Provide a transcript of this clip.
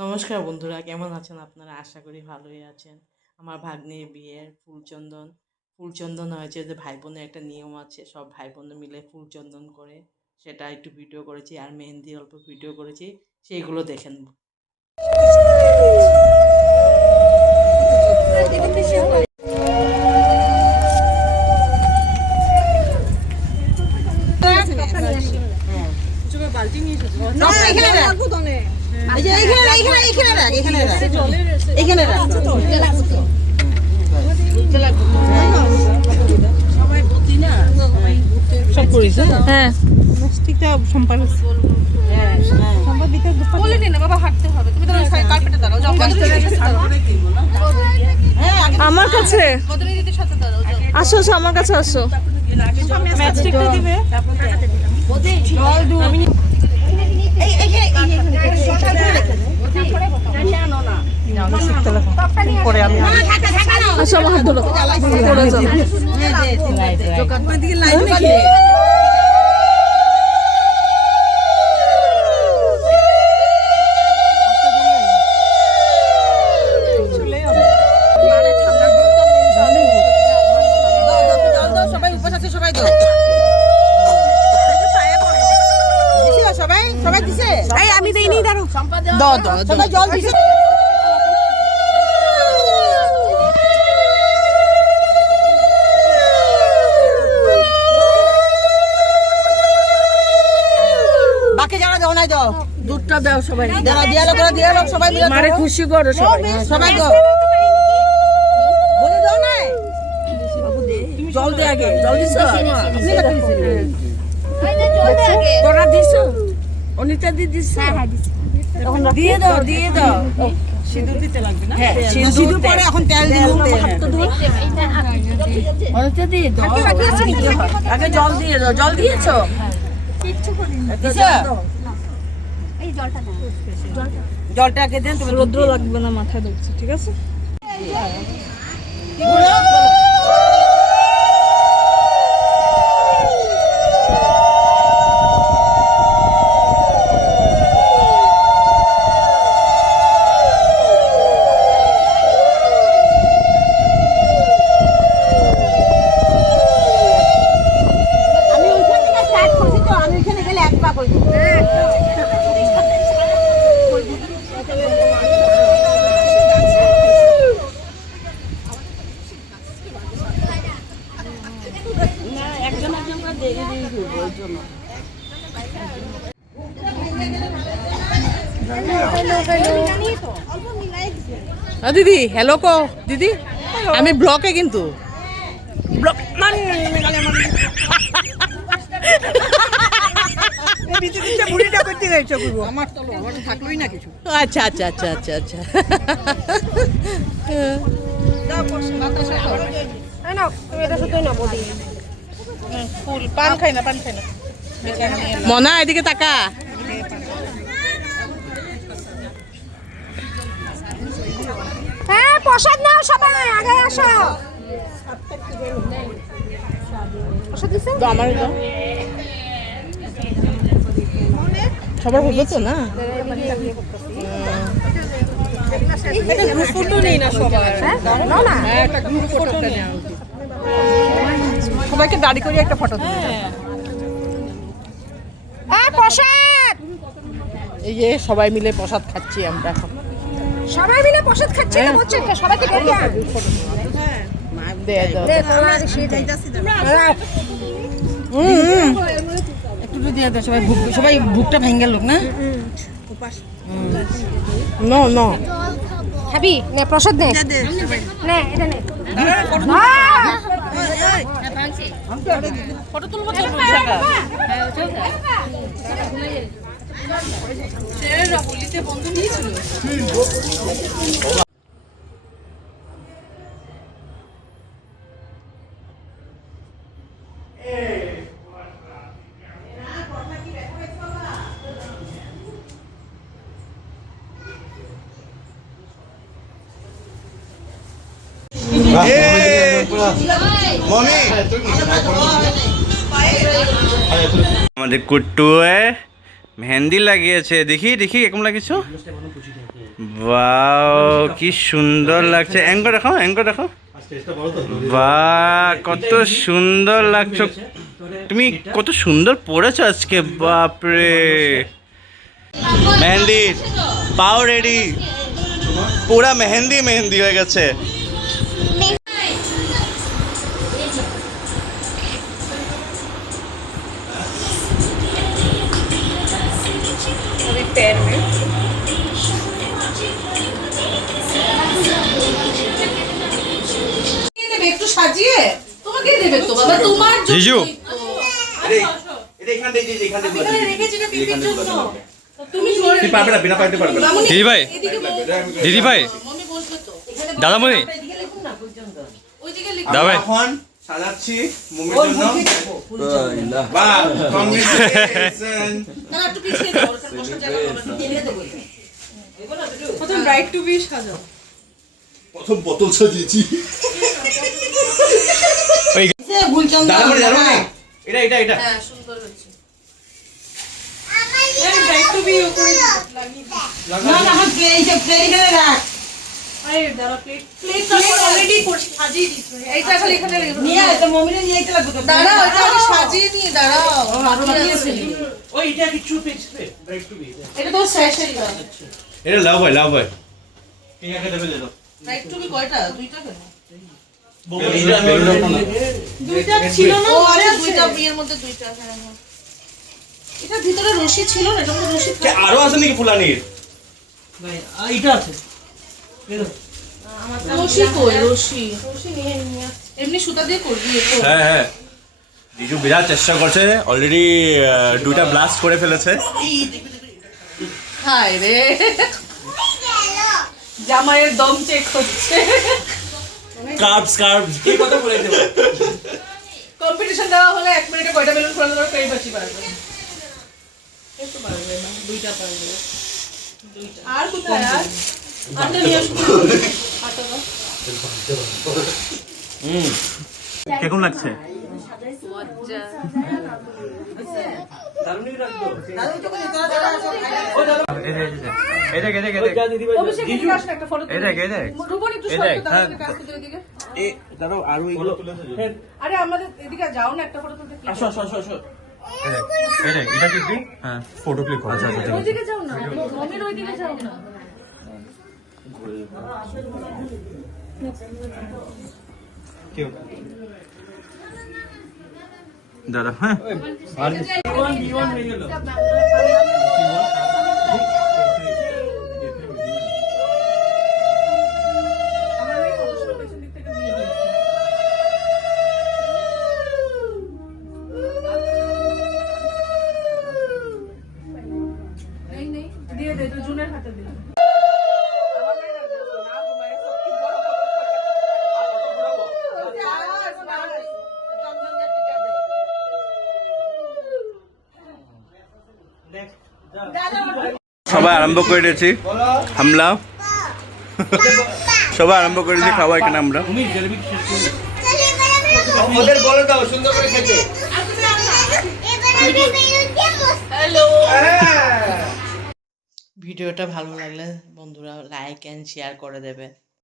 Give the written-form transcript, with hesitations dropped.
নমস্কার বন্ধুরা, কেমন আছেন আপনারা? আশা করি ভালোই আছেন। আমার ভাগ্নির বিয়ের ফুলচন্দন হয়েছে। যে ভাই বোনের একটা নিয়ম আছে, সব ভাই বোন মিলে ফুলচন্দন করে, সেটা একটু ভিডিও করেছি, আর মেহেন্দি অল্প ভিডিও করেছি, সেইগুলো দেখেন। বালতি নিয়ে সব করিস। হ্যাঁ, প্লাস্টিকটা সম্পাদক বলে নি না বাবা, হাঁটতে হবে। তুমি তো কার্পেটে দাঁড়াও, যাও। আমার কাছে আসো, আসো আমার কাছে আসো। ম্যাচস্টিকটা দিবে, জল দু আমি পরে আমি আসো, আমার হাত ধরো। আমি দেইনি, দাঁড়ো। সবাই জল দিছে। বাকি যারা দাও নাই দাও, দুধটা দাও সবাই। দাও, দিয়ালো সবাই মিলে মারে খুশি করো সবাই। সবাই দাও, বলে দাও না। তুমি জল দে আগে, জল দিছো? তোরা দিছো? অনিতা দি দিছে? হ্যাঁ দিছে। তখন দিয়ে দাও, দিয়ে দাও। সিঁদুর দিতে লাগবে না? হ্যাঁ, সিঁদুর পরে এখন তেল দিও। হাত তো ধুই। অনিতা দি দাও, আগে জল দিয়ে দাও। জল দিয়েছো? কিচ্ছু করিনি। দিছো? এই জলটা দাও। জলটা আগে দেন। তুমি রোদ্র লাগবে না, মাথায় দিচ্ছি, ঠিক আছে? দিদি হ্যালো কো। দিদি আমি ব্লকে, কিন্তু আচ্ছা আচ্ছা আচ্ছা আচ্ছা আচ্ছা। ফুল পান খাই না, পান খাই না। মনা এদিকে তাকা। হ্যাঁ, প্রসাদ নাও সবাই, আগে আসো। প্রসাদ দিছে তো আমার তো সবার হলো তো না। একটা গ্রুপ ফটো নেই না সবাই? নাও না, একটা গ্রুপ ফটো নেই, সবাইকে দাঁড়ি করে একটা ফটো তুলে। হ্যাঁ, প্রসাদ। এই যে সবাই মিলে প্রসাদ খাচ্ছি আমরা। সবাই মিলে প্রসাদ খাচ্ছি না বলছে, সবাইকে ডেকে আন। দে দাও, একটু দিয়ে দাও। সবাই ভুকটা ভেঙে লোক না। নো নো খাবি নে, প্রসাদ নে, নে এটা নে। ফটো তুলবো তো। হোলিতে বন্ধু নিয়েছিল। আমাদের কুট্টুয়ে মেহেন্দি লাগিয়েছে, দেখি দেখি কেমন লাগিয়েছ। বাও কি সুন্দর লাগছে, অ্যাঙ্কর দেখো, অ্যাঙ্কর দেখো। বাহ কত সুন্দর লাগছো, তুমি কত সুন্দর পড়েছো আজকে, বাপরে। মেহেন্দি পাও রেডি, পুরা মেহেন্দি মেহেন্দি হয়ে গেছে। একটু সাজিয়ে তোমাকে দেবে তো বাবা, তোমার জিজু দিদি ভাই, দিদি ভাই, দাদামণি, দাদা ভাই সাজাচ্ছি মমির জন্য। বাহ কংগ্রেচুলেশন। একটু পিছিয়ে দাও, বসার জায়গা হবে না, টেনে দেবো। প্রথম ব্রাইড টু বি সাজাও। প্রথম বোতল সাজিয়েছি। দাদামণি দাদামণি এটা এটা এটা হ্যাঁ সুন্দর হচ্ছে। এই ব্রাইড টু বি উপরে লাগিয়ে দাও। না না হাত এই যে প্লেট এখানে রাখ। আরে দাঁড়া, প্লেট অলরেডি সাজিয়ে দিছো। এইটা খালি এখানে রেখে নিয়ে এটা মমিনে নিয়ে এইটা লাগবে তো। দাঁড়া ওইটা আমি সাজিয়ে নিয়ে দাঁড়াও। আরো লাগিয়েছি। ওই এটা কিছু পেছবে ব্রাইড টু বি। এটা তো শেষেই না। এটা লাভ হয়, লাভ হয়। ঠিক আছে দেবে দাও। ব্রাইড টু বি কয়টা? দুইটা কেন? দুইটা ছিল না? ও আরে দুইটা বিয়ের মধ্যে দুইটা। হ্যাঁ হ্যাঁ। এটা ভিতরে রশি ছিল না, এটা মধ্যে রশি কে আরো আছে নাকি ফুলানির? ভাই এটা আছে। রশি কই? রশি নিয়ে এমনি সুতা দিয়ে করবি তো? হ্যাঁ হ্যাঁ, জিজু বিরাট চেষ্টা করছে, অলরেডি দুইটা ব্লাস্ট করে ফেলেছে। হায় রে, জামাইয়ের দম চেক হচ্ছে। কার্বস কার্বস কি কথা বলেছে? কম্পিটিশন দেওয়া হলে 1 মিনিটে কয়টা বেলুন ফোড়ানো দরকার এই বাঁচি পারবে? একটু পারবে না, দুইটা পারবে। দুইটা আর কোথায়? আটা নিয়ে আসো। আটা দাও। কেমন লাগছে? দারুণই রাখবো। এটা কে দেখে যা দিদি ভাই অভিষেক এদিকে আসো, একটা ফটো তুলে। এটা কে দেখ, রূপন একটু এই দেখ, সরো, হ্যাঁ। তাদের কাছ থেকে এদিকে। এ দাঁড়াও আরো এইগুলো তুলে আছে। আরে আমাদের এদিকে যাও না, একটা ফটো তুলতে। আসো আসো আসো আসো। এই দেখ এটা কি তুই? হ্যাঁ ফটো ক্লিক কর। আচ্ছা আচ্ছা ওইদিকে যাও না, মমির ওইদিকে যাও না। দাদা হ্যাঁ B1 হয়ে গেল। আমার এই ফটোশুট পেছন দিক থেকে দিয়ে দিই। নেই নেই, দিয়ে দে, তুই জুনের হাতে দে। আমার মেয়ে রাখবে তো, না ঘুমায়, সব কি বড় ফটো থাকে। চন্দন জাতি যাবে। নেক্সট সবাই আরম্ভ করে দিয়েছি হামলা, সবাই আরম্ভ করে দিয়েছি খাওয়া এখানে আমরা। তুমি জলবি শেষ করে ওদের বলে দাও সুন্দর করে খেতে। ভিডিওটা ভালো লাগলে বন্ধুরা লাইক এন্ড শেয়ার করে দেবে।